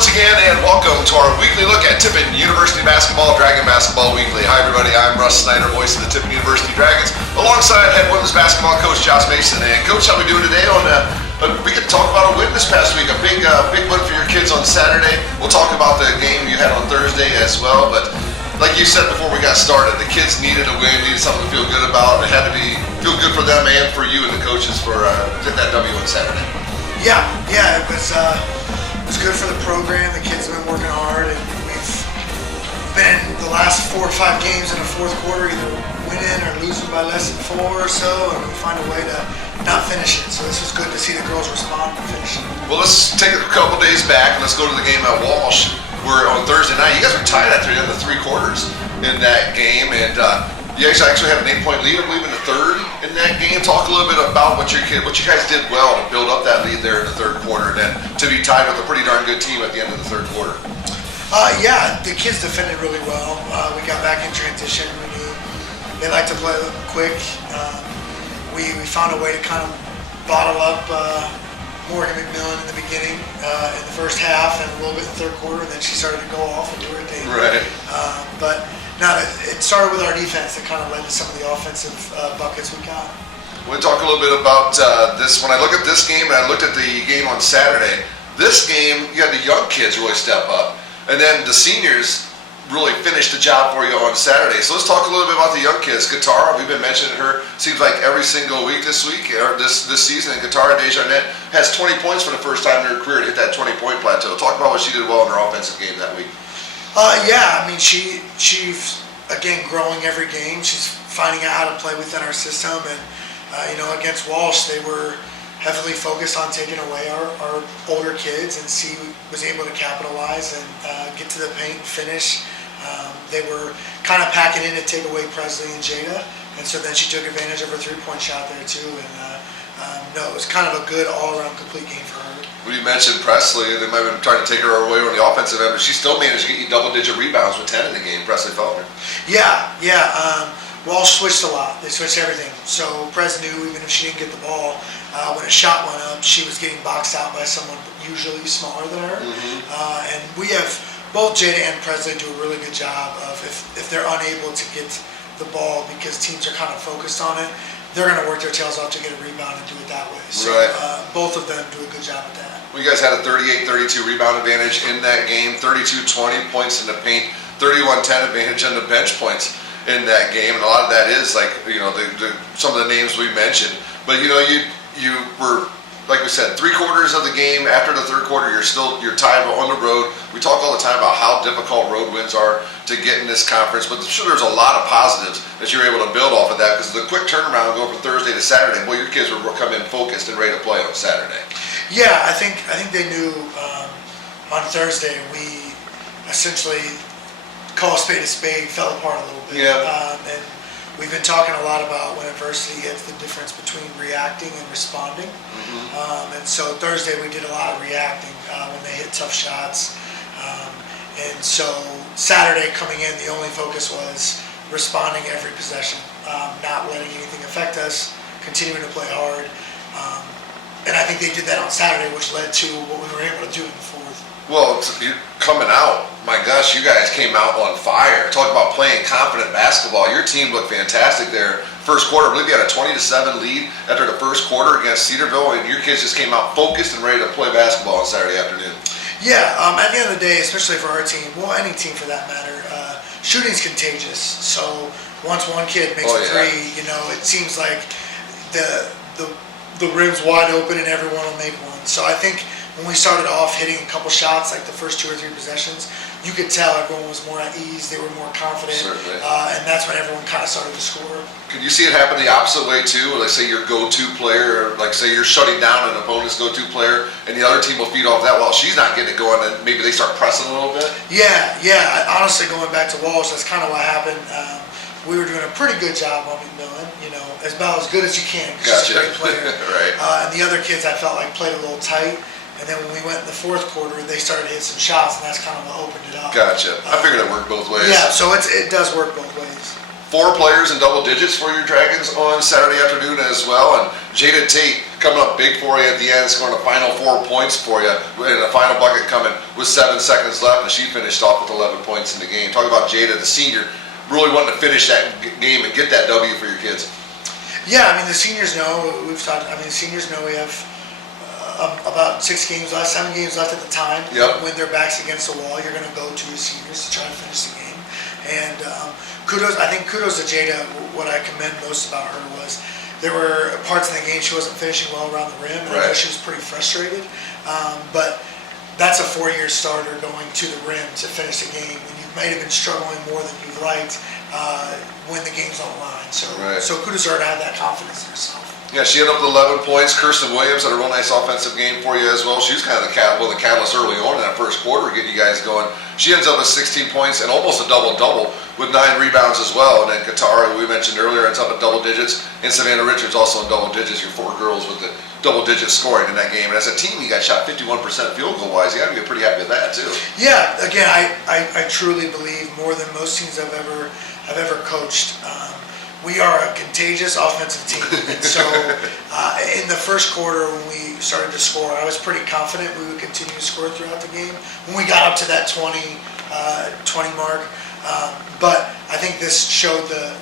once again, and welcome to our weekly look at Tiffin University Basketball, Dragon Basketball Weekly. Hi everybody, I'm Russ Snyder, voice of the Tiffin University Dragons, alongside head women's basketball coach Josh Mason. And coach, how we doing today on we get to talk about a win this past week, a big win for your kids on Saturday. We'll talk about the game you had on Thursday as well, but like you said before we got started, the kids needed a win, needed something to feel good about. It had to feel good for them and for you and the coaches for getting that W on Saturday. Yeah, it was good for the program. The kids have been working hard, and we've been the last 4 or 5 games in the fourth quarter either winning or losing by less than 4 or so, and we find a way to not finish it. So this was good to see the girls respond and finish it. Well, let's take a couple days back and let's go to the game at Walsh. Where on Thursday night, you guys were tied at the end of the 3 quarters in that game, and you guys actually had an 8-point lead, I believe, in the third in that game. Talk a little bit about what you guys did well to build up that lead there in the third quarter, and then to be tied with a pretty darn good team at the end of the third quarter. Yeah, the kids defended really well. We got back in transition. We knew they like to play quick. We found a way to kind of bottle up Morgan McMillan in the beginning, in the first half, and a little bit in the third quarter, and then she started to go off and do her thing. Right. But now it started with our defense that kind of led to some of the offensive buckets we got. We'll talk a little bit about this. When I look at this game and I looked at the game on Saturday, this game, you had the young kids really step up, and then the seniors really finished the job for you on Saturday. So let's talk a little bit about the young kids. Katara, we've been mentioning her, seems like every single week this week, or this season, and Katara Desjardins has 20 points for the first time in her career to hit that 20-point plateau. Talk about what she did well in her offensive game that week. Yeah, I mean, she's, again, growing every game. She's finding out how to play within our system, and, against Walsh, they were heavily focused on taking away our older kids, and she was able to capitalize and get to the paint and finish. They were kind of packing in to take away Presley and Jada, and so then she took advantage of her three-point shot there too. And it was kind of a good all-around complete game for her. When you mentioned Presley, they might have been trying to take her away on the offensive end, but she still managed to get you double-digit rebounds with 10 in the game. Presley Feltner. Yeah. Walsh switched a lot. They switched everything. So Presley knew even if she didn't get the ball, when a shot went up, she was getting boxed out by someone usually smaller than her. Mm-hmm. And we have both Jada and Presley do a really good job of if they're unable to get the ball because teams are kind of focused on it, they're going to work their tails off to get a rebound and do it that way. So right. Both of them do a good job at that. Well, you guys had a 38-32 rebound advantage in that game, 32-20 points in the paint, 31-10 advantage on the bench points in that game, and a lot of that is like some of the names we mentioned. But you were, like we said, 3 quarters of the game. After the third quarter, you're tied on the road. We talk all the time about how difficult road wins are to get in this conference, but I'm sure there's a lot of positives that you're able to build off of that because the quick turnaround going from Thursday to Saturday. Well, your kids were come in focused and ready to play on Saturday. Yeah, I think they knew on Thursday we essentially call a spade fell apart a little bit. Yeah. And we've been talking a lot about when adversity hits, the difference between reacting and responding. Mm-hmm. And so Thursday we did a lot of reacting when they hit tough shots. And so Saturday coming in, the only focus was responding every possession, not letting anything affect us, continuing to play hard. And I think they did that on Saturday, which led to what we were able to do in the fourth. Well, you're coming out. My gosh, you guys came out on fire. Talk about playing confident basketball. Your team looked fantastic there. First quarter, I believe you had a 20-7 lead after the first quarter against Cedarville, and your kids just came out focused and ready to play basketball on Saturday afternoon. Yeah, at the end of the day, especially for our team, well, any team for that matter, shooting's contagious. So once one kid makes a three, it seems like the rim's wide open and everyone will make one. So I think when we started off hitting a couple shots, like the first 2 or 3 possessions, you could tell everyone was more at ease, they were more confident, and that's when everyone kind of started to score. Could you see it happen the opposite way too? Like say your go-to player, or like say you're shutting down an opponent's go-to player, and the other team will feed off that while she's not getting it going, and maybe they start pressing a little bit? Yeah. Honestly, going back to Walsh, that's kind of what happened. We were doing a pretty good job on McMillan, as about as good as you can, because she's a great player. Right. And the other kids I felt like played a little tight. And then when we went in the fourth quarter, they started to hit some shots, and that's kind of what opened it up. Gotcha. I figured it worked both ways. Yeah, so it does work both ways. 4 players in double digits for your Dragons on Saturday afternoon as well. And Jada Tate coming up big for you at the end, scoring the final 4 points for you, and the final bucket coming with 7 seconds left, and she finished off with 11 points in the game. Talk about Jada, the senior, really wanting to finish that game and get that W for your kids. Yeah, I mean, the seniors know, the seniors know we have about 6 games left, 7 games left at the time. Yep. When their back's against the wall, you're going to go to the seniors to try to finish the game. And kudos to Jada. What I commend most about her was there were parts in the game she wasn't finishing well around the rim, and I know she was pretty frustrated. But that's a 4-year starter going to the rim to finish the game, and you might have been struggling more than you'd liked when the game's on the line. So kudos to her to have that confidence in herself. Yeah, she ended up with 11 points. Kirsten Williams had a real nice offensive game for you as well. She was kind of the catalyst early on in that first quarter, getting you guys going. She ends up with 16 points and almost a double-double with 9 rebounds as well. And then Katara, who we mentioned earlier, ends up at double digits. And Savannah Richards also in double digits, your 4 girls with the double-digit scoring in that game. And as a team, you got shot 51% field goal-wise. You got to be pretty happy with that, too. Yeah, again, I truly believe more than most teams I've ever coached. We are a contagious offensive team. And so in the first quarter when we started to score, I was pretty confident we would continue to score throughout the game. When we got up to that 20 mark, but I think this showed the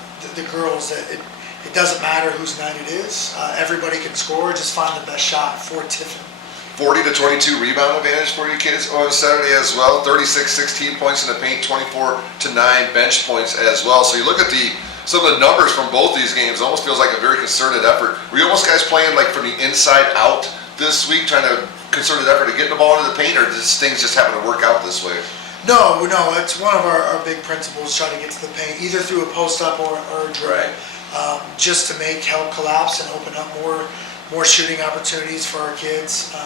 girls that it doesn't matter whose night it is. Everybody can score, just find the best shot for Tiffin. 40 to 22 rebound advantage for you kids on Saturday as well. 36-16 points in the paint, 24 to 9 bench points as well. So you look at some of the numbers from both these games, it almost feels like a very concerted effort. Were you almost guys playing like from the inside out this week, trying to concerted effort to get the ball into the paint, or does things just happen to work out this way? No, it's one of our big principles, trying to get to the paint, either through a post-up or a dribble, just to help collapse and open up more shooting opportunities for our kids.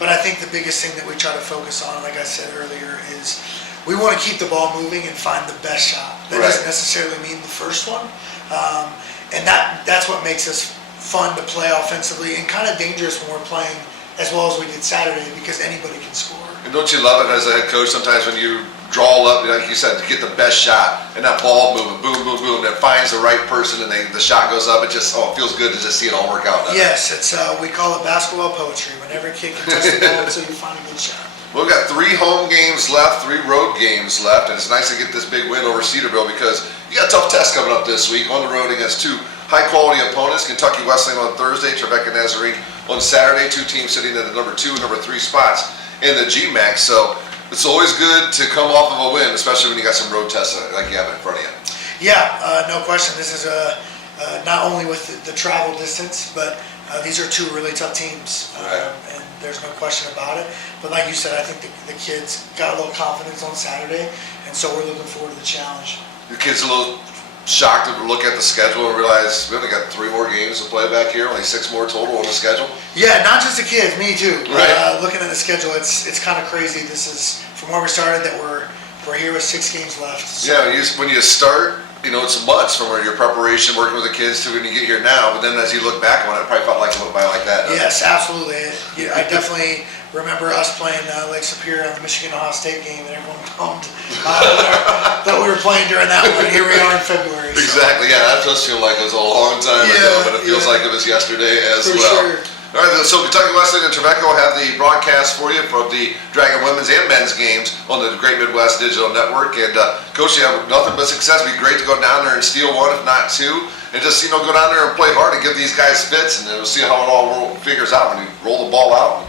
But I think the biggest thing that we try to focus on, like I said earlier, is we want to keep the ball moving and find the best shot. That doesn't necessarily mean the first one. And that's what makes us fun to play offensively and kind of dangerous when we're playing as well as we did Saturday, because anybody can score. And don't you love it as a head coach sometimes when you draw up, like you said, to get the best shot and that ball moving, boom, boom, boom, that finds the right person and the shot goes up. It feels good to just see it all work out. Yes, we call it basketball poetry. When every kid can touch the ball until you find a good shot. Well, we've got 3 home games left, 3 road games left, and it's nice to get this big win over Cedarville because you got a tough test coming up this week on the road against 2 high-quality opponents, Kentucky Wesleyan on Thursday, Trevecca Nazarene on Saturday, 2 teams sitting in the number 2 and number 3 spots in the GMAC. So it's always good to come off of a win, especially when you got some road tests like you have in front of you. Yeah, no question. This is not only with the travel distance, but these are 2 really tough teams, and there's no question about it. But like you said, I think the kids got a little confidence on Saturday, and so we're looking forward to the challenge. The kids a little shocked to look at the schedule and realize we only got 3 more games to play back here, only 6 more total on the schedule. Yeah, not just the kids, me too. Right. Looking at the schedule, it's kind of crazy. This is from where we started that we're here with 6 games left. So. Yeah, when you start, it's months from where your preparation, working with the kids to when you get here now. But then as you look back on it, it probably felt like it went by like that. Yes, absolutely. I definitely remember us playing Lake Superior on the Michigan-Ohio State game, and everyone pumped that we were playing during that one. Here we are in February. So. Exactly, yeah. That does feel like it was a long time ago, but it feels like it was yesterday as well. Sure. All right, so Kentucky Wesleyan and Trevecca will have the broadcast for you from the Dragon women's and men's games on the Great Midwest Digital Network. And Coach, you have nothing but success. It'd be great to go down there and steal 1, if not 2, and just go down there and play hard and give these guys fits, and then we'll see how it all figures out when you roll the ball out.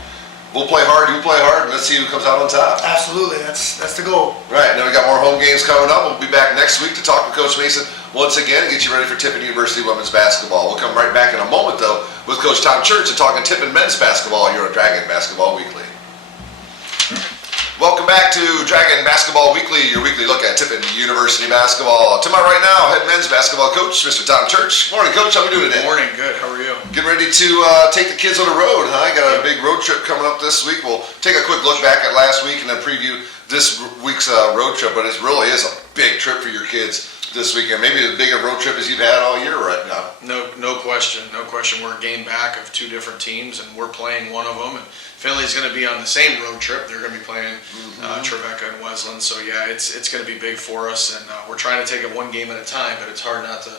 We'll play hard, you play hard, and let's see who comes out on top. Absolutely, that's the goal. Right, and then we got more home games coming up. We'll be back next week to talk with Coach Mason once again and get you ready for Tiffin University women's basketball. We'll come right back in a moment, though, with Coach Tom Church and talking Tiffin men's basketball here on Dragon Basketball Weekly. Welcome back to Dragon Basketball Weekly, your weekly look at Tiffin University basketball. To my right now, head men's basketball coach, Mr. Tom Church. Morning, Coach. How are we doing today? Morning. Good. How are you? Getting ready to take the kids on the road, huh? Got a big road trip coming up this week. We'll take a quick look back at last week and then preview this week's road trip, but it really is a big trip for your kids this weekend. Maybe as big a road trip as you've had all year right now. No question. We're a game back of two different teams, and we're playing one of them. And Finley's going to be on the same road trip. They're going to be playing Trevecca and Wesleyan. So yeah, it's going to be big for us, and we're trying to take it one game at a time. But it's hard not to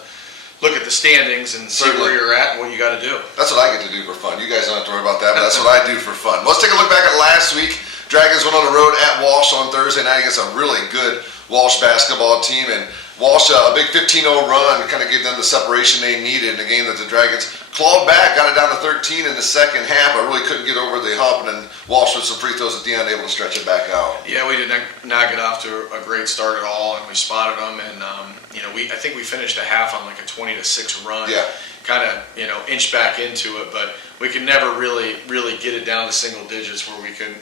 look at the standings and see where you're at and what you got to do. That's what I get to do for fun. You guys don't have to worry about that, but that's what I do for fun. Let's take a look back at last week. Dragons went on the road at Walsh on Thursday night against a really good Walsh basketball team, and Walsh, a big 15-0 run, kind of gave them the separation they needed in a game that the Dragons clawed back, got it down to 13 in the second half, but really couldn't get over the hump, and then Walsh with some free throws at the end, able to stretch it back out. Yeah, we did not get off to a great start at all, and we spotted them, and I think we finished the half on like a 20-6 run. Yeah. Kind of inch back into it, but we could never really get it down to single digits where we could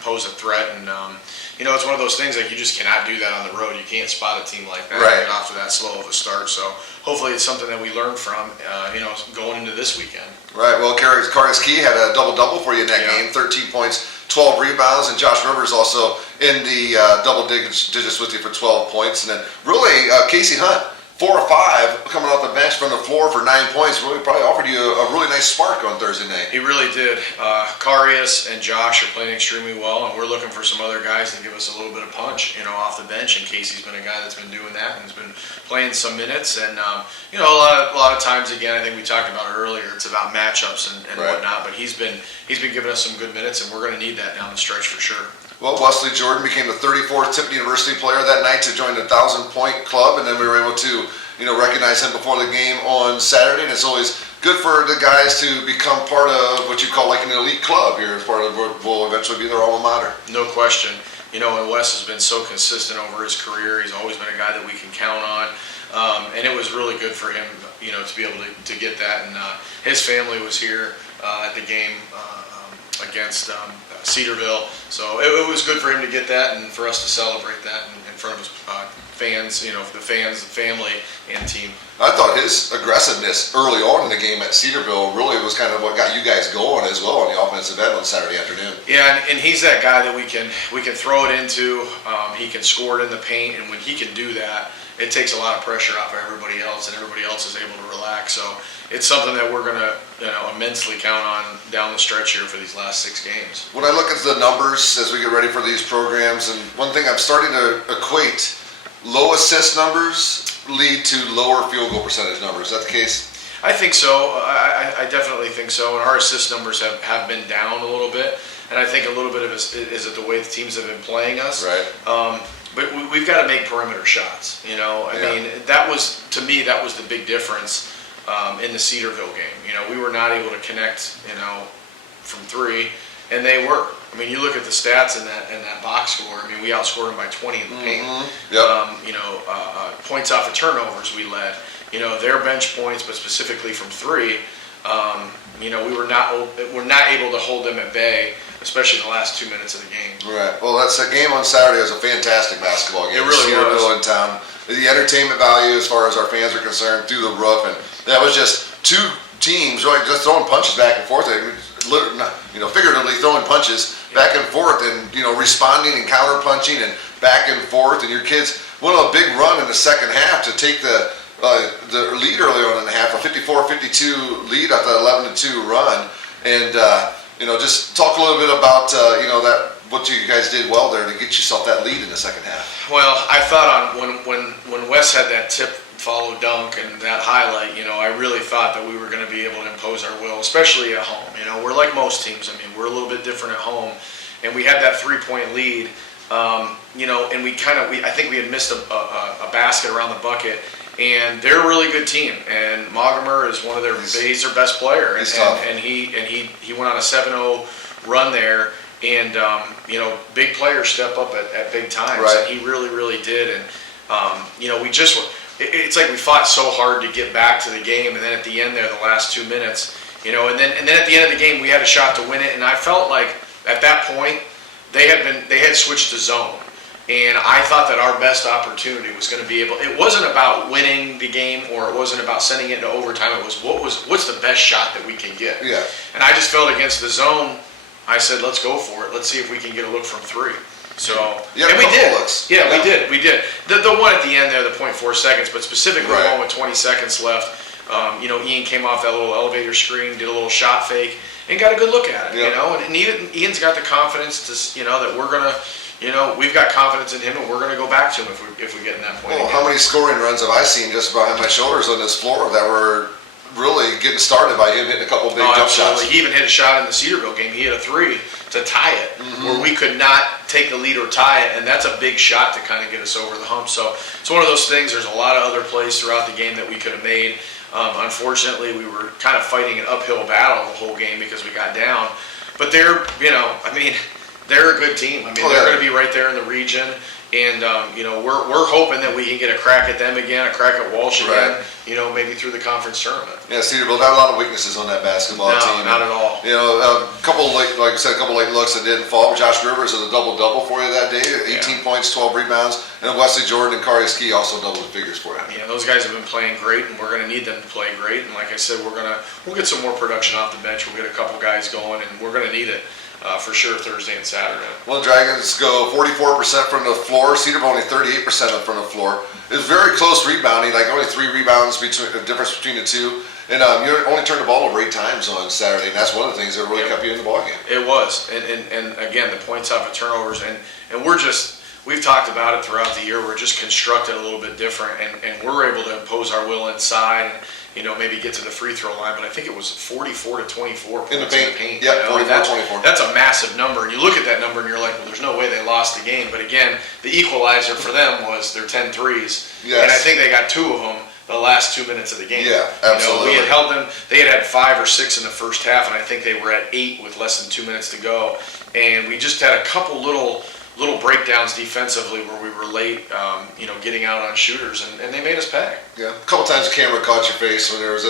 pose a threat. And it's one of those things, like, you just cannot do that on the road. You can't spot a team like that right. and get off to that slow of a start. So hopefully it's something that we learn from going into this weekend. Right. Well, Curtis Key had a double for you in that game, 13 points, 12 rebounds, and Josh Rivers also in the double digits with you for 12 points, and then really Casey Hunt, 4 or 5 coming off the bench from the floor for 9 points. Really probably offered you a really nice spark on Thursday night. He really did. Karius and Josh are playing extremely well, and we're looking for some other guys to give us a little bit of punch, off the bench. And Casey's been a guy that's been doing that and has been playing some minutes. And a lot of times, again, I think we talked about it earlier. It's about matchups and right. whatnot. But he's been giving us some good minutes, and we're going to need that down the stretch for sure. Well, Wesley Jordan became the 34th Tiffin University player that night to join the 1,000-point club, and then we were able to, recognize him before the game on Saturday. And it's always good for the guys to become part of what you call like an elite club here, as part of what will eventually be their alma mater. No question. And Wes has been so consistent over his career. He's always been a guy that we can count on. And it was really good for him, to be able to get that. And his family was here at the game against Cedarville. So it was good for him to get that and for us to celebrate that in front of his fans, the family, and team. I thought his aggressiveness early on in the game at Cedarville really was kind of what got you guys going as well on the offensive end on Saturday afternoon. Yeah, and he's that guy that we can throw it into. He can score it in the paint, and when he can do that, it takes a lot of pressure off of everybody else, and everybody else is able to relax. So it's something that we're going to immensely count on down the stretch here for these last 6 games. When I look at the numbers as we get ready for these programs, and one thing I'm starting to equate, low assist numbers lead to lower field goal percentage numbers. Is that the case? I think so. I definitely think so. And our assist numbers have been down a little bit. And I think a little bit of it is the way the teams have been playing us. Right. But we've got to make perimeter shots. I mean, that was the big difference in the Cedarville game. We were not able to connect, from 3, and they were. I mean, you look at the stats in that box score. I mean, we outscored them by 20 in the paint. Yep. Points off of turnovers we led. Their bench points, but specifically from 3. We're not able to hold them at bay, especially in the last 2 minutes of the game. Right. Well, that's a game on Saturday. It was a fantastic basketball game. It really was. In town. The entertainment value, as far as our fans are concerned, through the roof, and that was just 2 teams, right, just throwing punches back and forth. Figuratively throwing punches back and forth, and responding and counter punching and back and forth. And your kids went on a big run in the second half to take the lead early on in the half, a 54-52 lead after the 11-2 run. And just talk a little bit about that, what you guys did well there to get yourself that lead in the second half. Well, I thought when Wes had that tip follow dunk and that highlight, I really thought that we were going to be able to impose our will, especially at home. We're like most teams. I mean, we're a little bit different at home, and we had that 3-point lead. And I think we had missed a basket around the bucket, and they're a really good team. And Mogamer is one of he's their best player, and he went on a 7-0 run there. And big players step up at big times, right. And he really did. And it's like we fought so hard to get back to the game, and then at the end there, the last 2 minutes, and then at the end of the game, we had a shot to win it. And I felt like at that point they had switched to zone, and I thought that our best opportunity was going to be it wasn't about winning the game, or it wasn't about sending it into overtime. It was what's the best shot that we can get. Yeah. And I just felt against the zone, I said, let's go for it. Let's see if we can get a look from 3. So, Yeah, and we did. looks. Yeah, Yeah. we did. The one at the end there, the 0.4 seconds, but specifically Right. the one with 20 seconds left. Ian came off that little elevator screen, did a little shot fake, and got a good look at it. Yeah. And Ian's got the confidence to, that we're gonna, we've got confidence in him, and we're gonna go back to him if we get in that point. Well, again. how many scoring runs have I seen just behind my shoulders on this floor that were really getting started by him hitting a couple big jump Absolutely. shots? He even hit a shot in the Cedarville game. He hit a 3 to tie it, Mm-hmm. where we could not take the lead or tie it, and that's a big shot to kind of get us over the hump. So it's one of those things. There's a lot of other plays throughout the game that we could have made. Unfortunately, we were kind of fighting an uphill battle the whole game because we got down. But they're a good team. They're going to be right there in the region. And, we're hoping that we can get a crack at them again, a crack at Walsh again, Right. maybe through the conference tournament. Yeah, Cedarville, not a lot of weaknesses on that basketball No, team. not at all. A couple late, like I said, a couple late looks that didn't fall. Josh Rivers had a double-double for you that day, 18 points, 12 rebounds. And Wesley Jordan and Kari Ski also double figures for you. Yeah, those guys have been playing great, and we're going to need them to play great. And like I said, we'll get some more production off the bench. We'll get a couple guys going, and we're going to need it for sure Thursday and Saturday. Well, Dragons go 44% from the floor. Cedarville only 38% from the floor. It was very close rebounding, like only 3 rebounds between the difference between the two. And you only turned the ball over 8 times on Saturday, and that's one of the things that really kept you in the ball game. It was, and again, the points off of turnovers, and we've talked about it throughout the year. We're just constructed a little bit different, and we're able to impose our will inside, and maybe get to the free throw line. But I think it was 44 to 24 points In the paint. Yeah, 44-24. That's a massive number, and you look at that number and you're like, well, there's no way they lost the game. But again, the equalizer for them was their 10 threes, Yes. and I think they got 2 of them the last 2 minutes of the game. Yeah, absolutely. We had held them. They had 5 or 6 in the first half, and I think they were at 8 with less than 2 minutes to go. And we just had a couple little breakdowns defensively where we were late, getting out on shooters, and they made us pay. Yeah, a couple times the camera caught your face when there was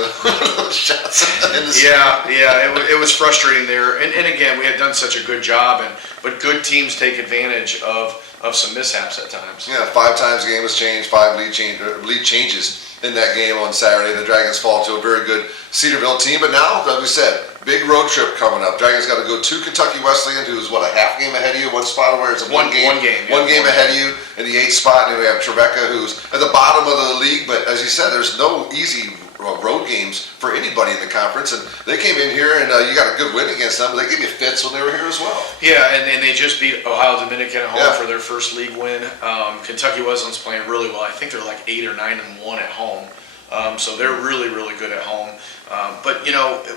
shots in the Yeah, it was frustrating there. And again, we had done such a good job, but good teams take advantage of some mishaps at times. Yeah, 5 times the game was changed, 5 lead changes in that game on Saturday. The Dragons fall to a very good Cedarville team, but now, like we said, big road trip coming up. Dragons got to go to Kentucky Wesleyan, who's a half game ahead of you, one spot away. It's one game ahead of you in the 8th spot, and then we have Trevecca, who's at the bottom of the league. But as you said, there's no easy road games for anybody in the conference, and they came in here and you got a good win against them. But they gave you fits when they were here as well. Yeah, and they just beat Ohio Dominican at home Yeah. for their first league win. Kentucky Wesleyan's playing really well. I think they're like 8 or 9-1 at home. So they're really, really good at home. But,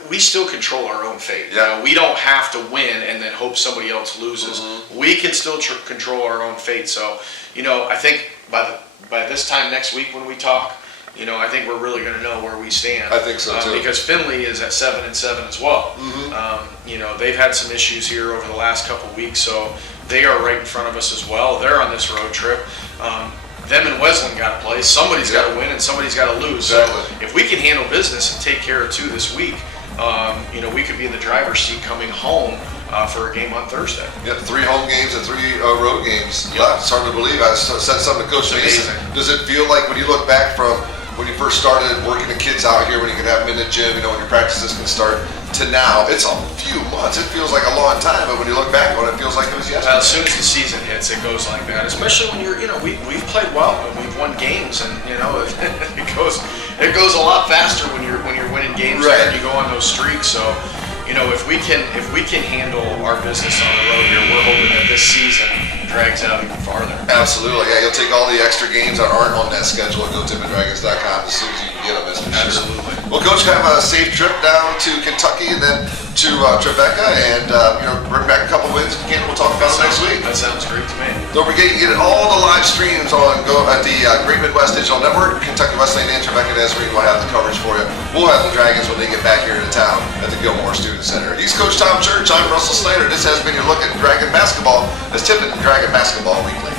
we still control our own fate. Yeah. We don't have to win and then hope somebody else loses. Mm-hmm. We can still control our own fate. So, I think by this time next week when we talk, I think we're really going to know where we stand. I think so, too. Because Findlay is at 7-7 as well. Mm-hmm. They've had some issues here over the last couple of weeks, so they are right in front of us as well. They're on this road trip. Them and Wesleyan got to play. Somebody's got to win and somebody's got to lose. Exactly. So if we can handle business and take care of 2 this week, we could be in the driver's seat coming home for a game on Thursday. Yep, 3 home games and 3 road games left. It's hard to believe. I said something to Coach Mason. Does it feel like when you look back from when you first started working the kids out here, when you could have them in the gym, when your practices can start, to now, it's a few months. It feels like a long time, but when you look back on it, it feels like it was yesterday. Well, as soon as the season hits, it goes like that. Especially when you're, we've played well and we've won games, and it goes a lot faster when you're winning games Right. and you go on those streaks. So, if we can handle our business on the road here, we're hoping that this season drags out even farther. Absolutely, yeah. You'll take all the extra games that aren't on that schedule and go to TiffinDragons.com as soon as you can get them. That's for sure. Absolutely. Well, Coach, have a safe trip down to Kentucky and then to Trevecca, and bring back a couple wins. If you can, we'll talk about it next week. That sounds great to me. Don't forget, you get all the live streams at the Great Midwest Digital Network. Kentucky Wesleyan and Trevecca Desiree will have the coverage for you. We'll have the Dragons when they get back here to town at the Gilmore Student Center. He's Coach Tom Church. I'm Russell Snyder. This has been your look at Dragon basketball as Tiffin Dragon Basketball Weekly.